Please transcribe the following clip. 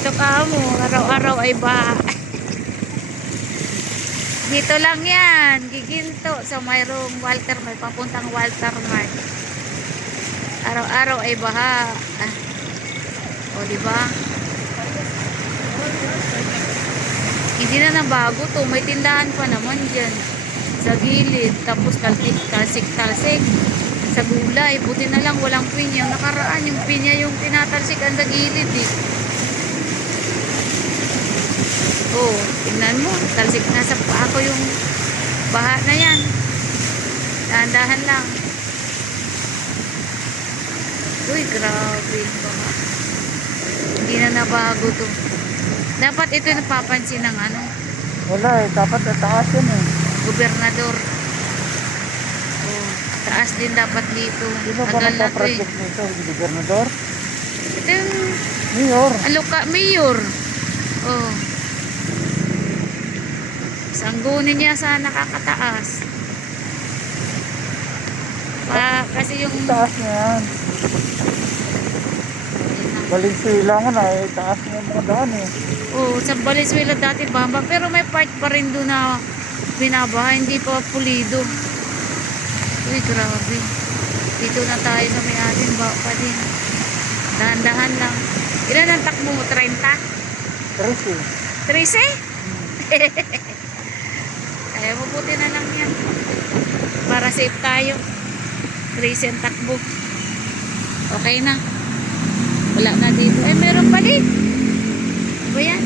Ito ka mo, araw-araw ay baha. Dito lang yan, giginto. So mayroong Walter, may papuntang Walter Mart. Araw-araw ay baha. O diba? Hindi na nabago to. May tindahan pa naman dyan. Sa gilid. Tapos talsik-talsik. Sa gulay. Buti na lang walang pinya. Nakaraan yung pinya yung tinatalsikan sa gilid eh. Oh, tingnan mo. Talsik na sa paa ko yung baha na yan. Dahan-dahan lang. Uy, grabe yung baha. Hindi na nabago to. Dapat ito napapansin ng ano? Wala eh, dapat taas yan eh. Gobernador. Oh, taas din dapat dito. Sino ba Tagal na to eh. nagpa-project nito? Gobernador? Ito yung Mayor? mayor. Oh. Sanggunin niya sa nakakataas. Kasi yung Taas na yan. Valenzuela nga na eh, taas na yung mga daan eh. oh, sa Valenzuela dati bamba, pero may part pa rin doon na binabaha, hindi pa pulido. Uy, grabe. Dito na tayo sa may atin, ba pa din. Dahan-dahan lang. Ilan ang takbo mo? 30? 13. 13? Kaya mabuti na lang yan. Para safe tayo. 13 ang takbo. Okay na. Wala na dito. Eh, meron pa din. Ano ba yan?